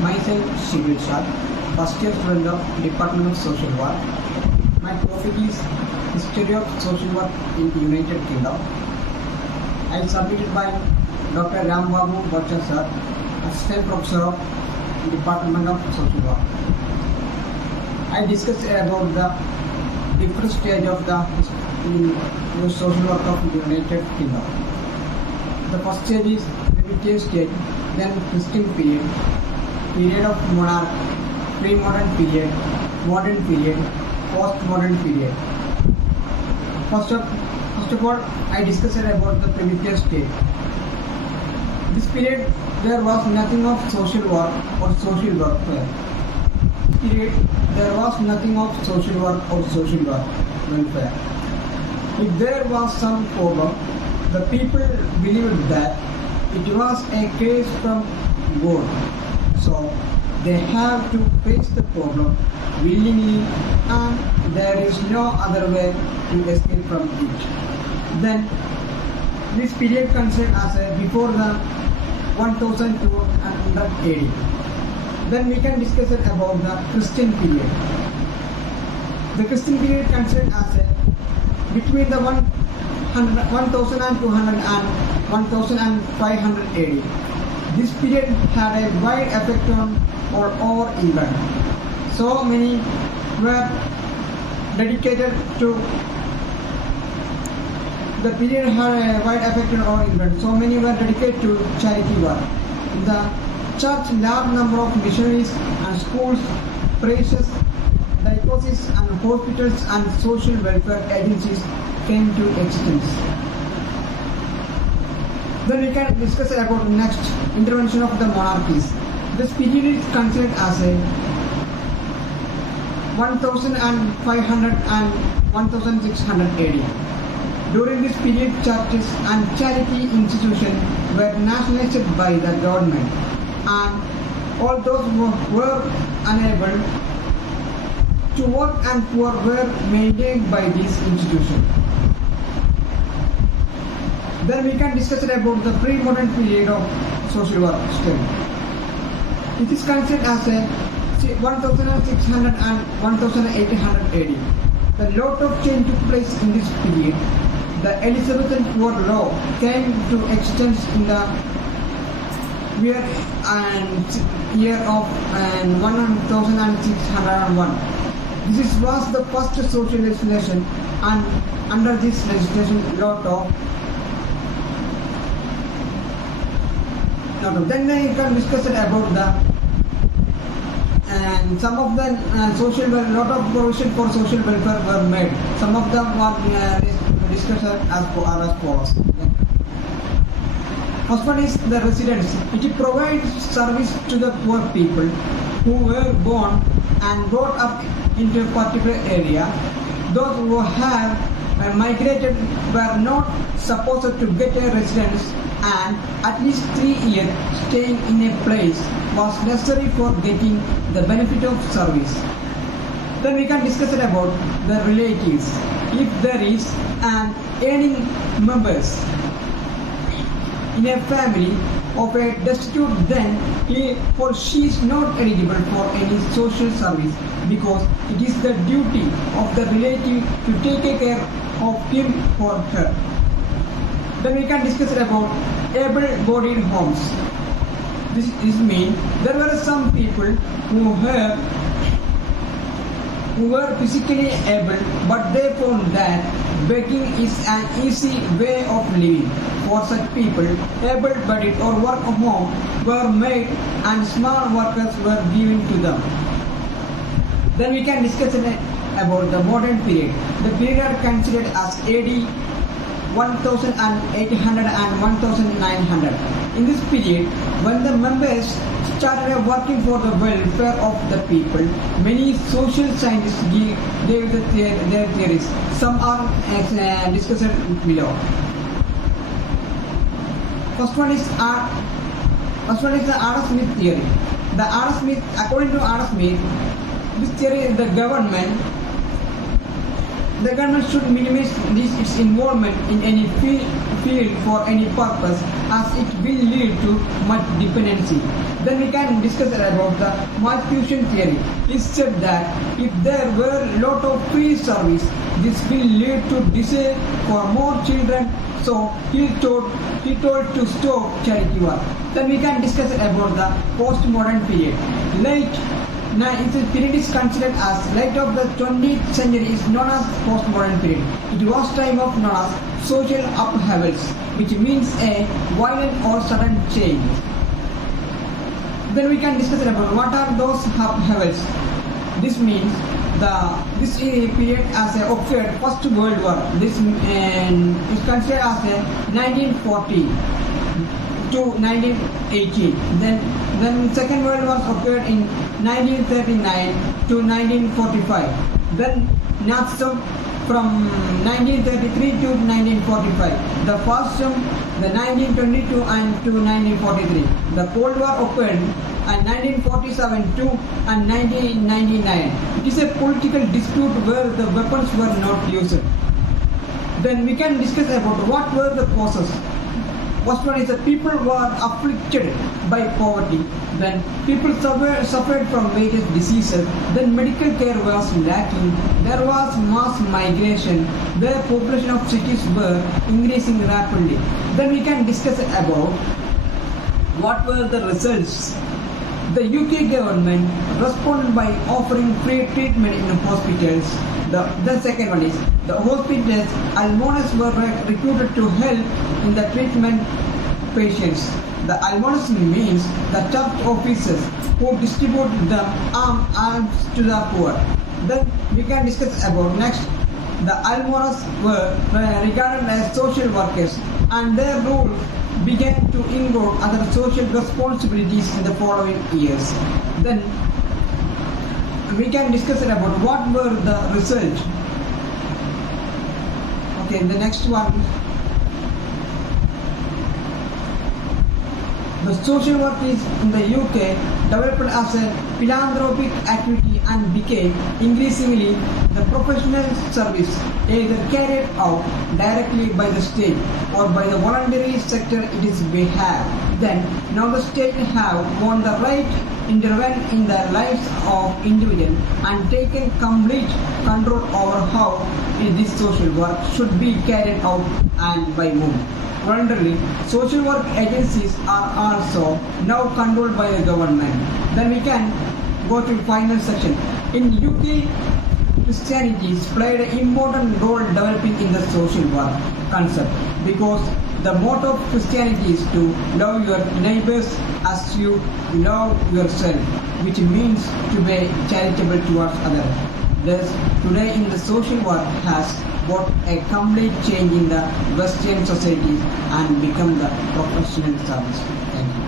Myself SHIBILSHAD, first year student of Department of Social Work. My topic is History of Social Work in the United Kingdom. I submitted by Dr. Rambabu Bachcha sir, Assistant Professor of Department of Social Work. I discussed about the different stage of the social work of the United Kingdom. The first stage is primitive stage, then Christian period, period of monarch, pre-modern period, modern period, post-modern period. First of all, I discussed about the primitive stage. This period there was nothing of social work or social welfare. This period there was nothing of social work or social welfare. If there was some problem, the people believed that it was a case from God. So they have to face the problem willingly, and there is no other way to escape from it. Then this period considered as before the 1200 AD. Then we can discuss about the Christian period. The Christian period considered as between the 1200 and 1500 AD. This period had a wide effect on all over England. So many were dedicated to the period had a wide effect on all England. So many were dedicated to charity work. The church, large number of missionaries and schools, parishes, diocese and hospitals and social welfare agencies came to existence. Then we can discuss about next intervention of the monarchies. This period is considered as 1500 and 1600 AD. During this period, churches and charity institutions were nationalized by the government, and all those who were unable to work and poor were maintained by this institution. Then we can discuss about the pre-modern period of social work study. It is considered as 1600 and 1800 AD. A lot of change took place in this period. The Elizabethan Poor Law came to existence in the year of 1601. This was the first social legislation, and under this legislation, lot of then we can discuss about the and some of the lot of provision for social welfare were made. Some of them were discussed as follows. First one is the residence. It provides service to the poor people who were born and brought up into a particular area. Those who have migrated were not supposed to get a residence, and at least 3 years staying in a place was necessary for getting the benefit of service. Then we can discuss about the relatives. If there is an earning members in a family of a destitute, then he or she is not eligible for any social service, because it is the duty of the relative to take care of him or her. Then we can discuss about able-bodied homes. This means there were some people who were physically able, but they found that begging is an easy way of living. For such people, able-bodied or work home were made and small workers were given to them. Then we can discuss about the modern period. The period considered as AD 1800 and 1900. In this period, when the members started working for the welfare of the people, many social scientists gave their theories. Some are discussed below. First one is the Adam Smith theory. According to Adam Smith, this theory is the government should minimize its involvement in any field for any purpose, as it will lead to much dependency. Then we can discuss about the maltuition theory. It said that if there were a lot of free service, this will lead to desire for more children. So he told to stop charity work. Then we can discuss about the postmodern period. This period is considered as late of the 20th century is known as postmodern period. It was time of known as social upheavals, which means a violent or sudden change. Then we can discuss about what are those upheavals. This means this period as a occurred First World War. This is considered as a 1940 to 1918. Then Second World War occurred in 1939 to 1945. Then Nazism from 1933 to 1945. The Fascism, the 1922 and to 1943. The Cold War occurred in 1947 to 1999. It is a political dispute where the weapons were not used. Then we can discuss about what were the causes. First one is that people were afflicted by poverty. Then people suffered from various diseases. Then medical care was lacking. There was mass migration. The population of cities were increasing rapidly. Then we can discuss about what were the results. The UK government responded by offering free treatment in hospitals. The second one is the hospitals almoners were recruited to help in the treatment patients. The almoners means the church officers who distribute the alms to the poor. Then we can discuss about next. The almoners were regarded as social workers, and their role began to include other social responsibilities in the following years. Then we can discuss about what were the results. Okay, the next one. The social work is in the UK developed as a philanthropic activity and became increasingly the professional service, either carried out directly by the state or by the voluntary sector it is behalf. Then now the state have won the right to intervene in the lives of individuals and taken complete control over how this social work should be carried out and by whom. Voluntarily, social work agencies are also now controlled by the government. Then we can go to final section. In UK, Christianity played an important role developing in the social work concept because the motto of Christianity is to love your neighbors as you love yourself, which means to be charitable towards others. Thus, today in the social work has brought a complete change in the Western society and become the professional service. Thank you.